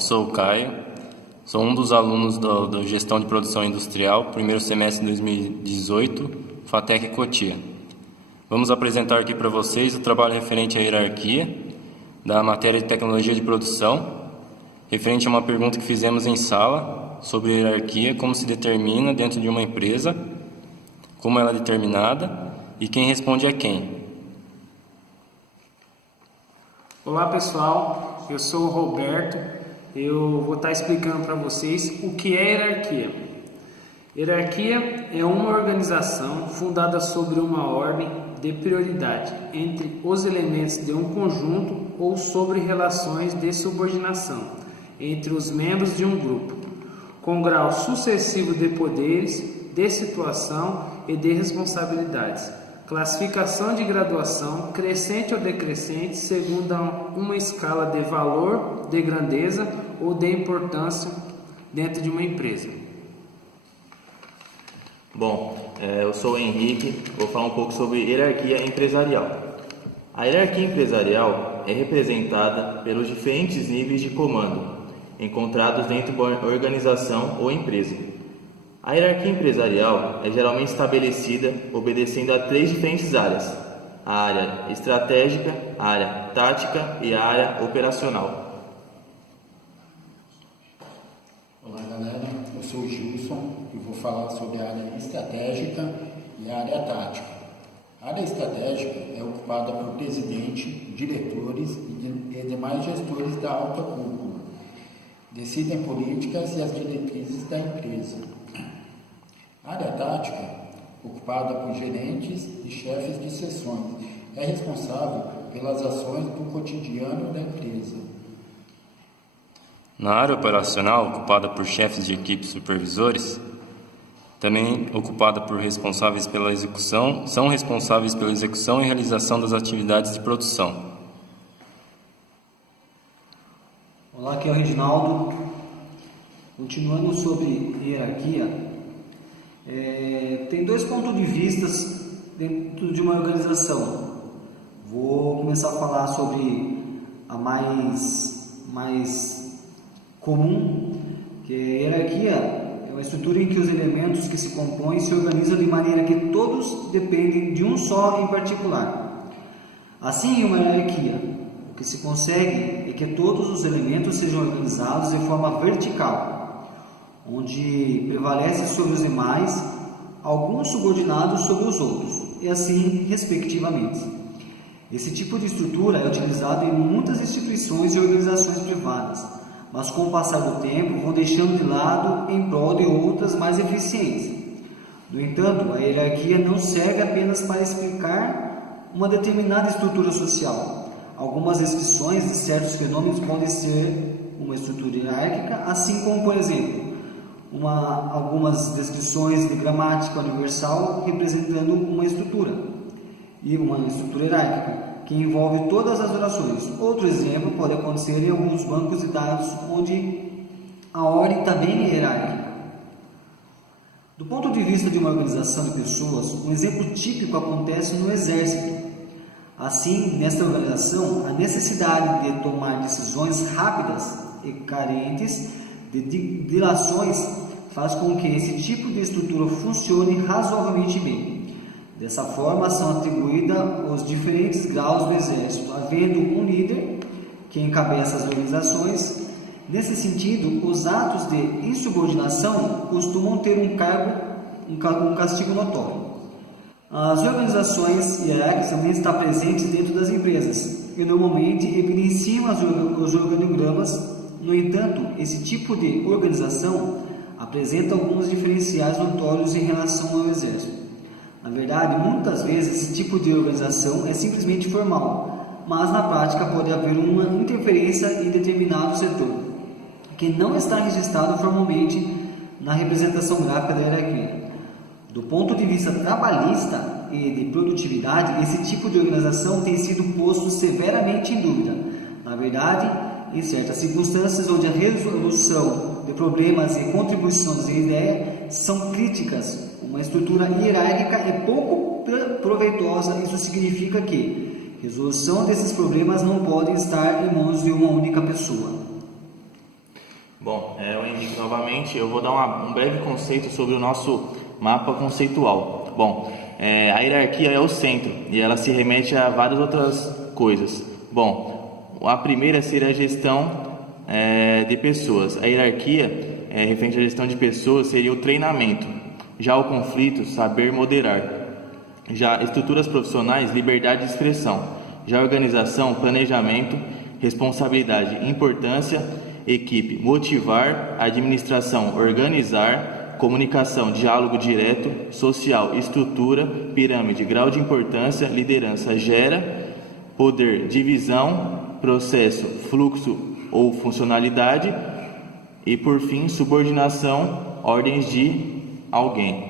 eu sou o Caio, sou um dos alunos da Gestão de Produção Industrial, primeiro semestre de 2018, FATEC Cotia. Vamos apresentar aqui para vocês o trabalho referente à hierarquia da matéria de Tecnologia de Produção, referente a uma pergunta que fizemos em sala sobre a hierarquia, como se determina dentro de uma empresa, como ela é determinada e quem responde é quem. Olá pessoal, eu sou o Roberto, eu vou estar explicando para vocês o que é hierarquia. Hierarquia é uma organização fundada sobre uma ordem de prioridade entre os elementos de um conjunto ou sobre relações de subordinação entre os membros de um grupo, com grau sucessivo de poderes, de situação e de responsabilidades. Classificação de graduação, crescente ou decrescente, segundo uma escala de valor, de grandeza ou de importância dentro de uma empresa. Bom, eu sou o Henrique, vou falar um pouco sobre hierarquia empresarial. A hierarquia empresarial é representada pelos diferentes níveis de comando encontrados dentro de uma organização ou empresa. A hierarquia empresarial é geralmente estabelecida obedecendo a 3 diferentes áreas: a área estratégica, a área tática e a área operacional. Olá galera, eu sou o Gilson e vou falar sobre a área estratégica e a área tática. A área estratégica é ocupada por presidente, diretores e demais gestores da alta cúpula. Decidem políticas e as diretrizes da empresa. A área tática, ocupada por gerentes e chefes de seções, é responsável pelas ações do cotidiano da empresa. Na área operacional, ocupada por chefes de equipe e supervisores, também ocupada por responsáveis pela execução, são responsáveis pela execução e realização das atividades de produção. Olá, aqui é o Reginaldo. Continuando sobre hierarquia, tem 2 pontos de vista dentro de uma organização. Vou começar a falar sobre a mais comum, que é a hierarquia. É uma estrutura em que os elementos que se compõem se organizam de maneira que todos dependem de um só em particular. Assim, em uma hierarquia, o que se consegue é que todos os elementos sejam organizados de forma vertical, onde prevalece sobre os demais alguns subordinados sobre os outros, e assim respectivamente. Esse tipo de estrutura é utilizado em muitas instituições e organizações privadas, mas com o passar do tempo vão deixando de lado em prol de outras mais eficientes. No entanto, a hierarquia não serve apenas para explicar uma determinada estrutura social. Algumas descrições de certos fenômenos podem ser uma estrutura hierárquica, assim como, por exemplo, algumas descrições de gramática universal representando uma estrutura hierárquica que envolve todas as orações. Outro exemplo pode acontecer em alguns bancos de dados onde a ordem também é hierárquica. Do ponto de vista de uma organização de pessoas, um exemplo típico acontece no Exército. Assim, nesta organização, a necessidade de tomar decisões rápidas e carentes de dilações faz com que esse tipo de estrutura funcione razoavelmente bem. Dessa forma, são atribuídos os diferentes graus do Exército, havendo um líder que encabeça as organizações. Nesse sentido, os atos de insubordinação costumam ter um castigo notório. As organizações hierárquicas também estão presentes dentro das empresas e normalmente evidenciam os organogramas. No entanto, esse tipo de organização apresenta alguns diferenciais notórios em relação ao Exército. Na verdade, muitas vezes esse tipo de organização é simplesmente formal, mas na prática pode haver uma interferência em determinado setor, que não está registrado formalmente na representação gráfica da hierarquia. Do ponto de vista trabalhista e de produtividade, esse tipo de organização tem sido posto severamente em dúvida. Na verdade, em certas circunstâncias onde a resolução de problemas e contribuições de ideia são críticas, uma estrutura hierárquica é pouco proveitosa. Isso significa que a resolução desses problemas não pode estar em mãos de uma única pessoa. Bom, eu Henrique novamente, eu vou dar um breve conceito sobre o nosso mapa conceitual. Bom, a hierarquia é o centro e ela se remete a várias outras coisas. Bom, a primeira seria a gestão de pessoas. A hierarquia, referente à gestão de pessoas, seria o treinamento. Já o conflito, saber moderar. Já estruturas profissionais, liberdade de expressão. Já a organização, planejamento, responsabilidade, importância, equipe, motivar, administração, organizar, comunicação, diálogo direto, social, estrutura, pirâmide, grau de importância, liderança, gera, poder, divisão, processo, fluxo ou funcionalidade e, por fim, subordinação, ordens de alguém.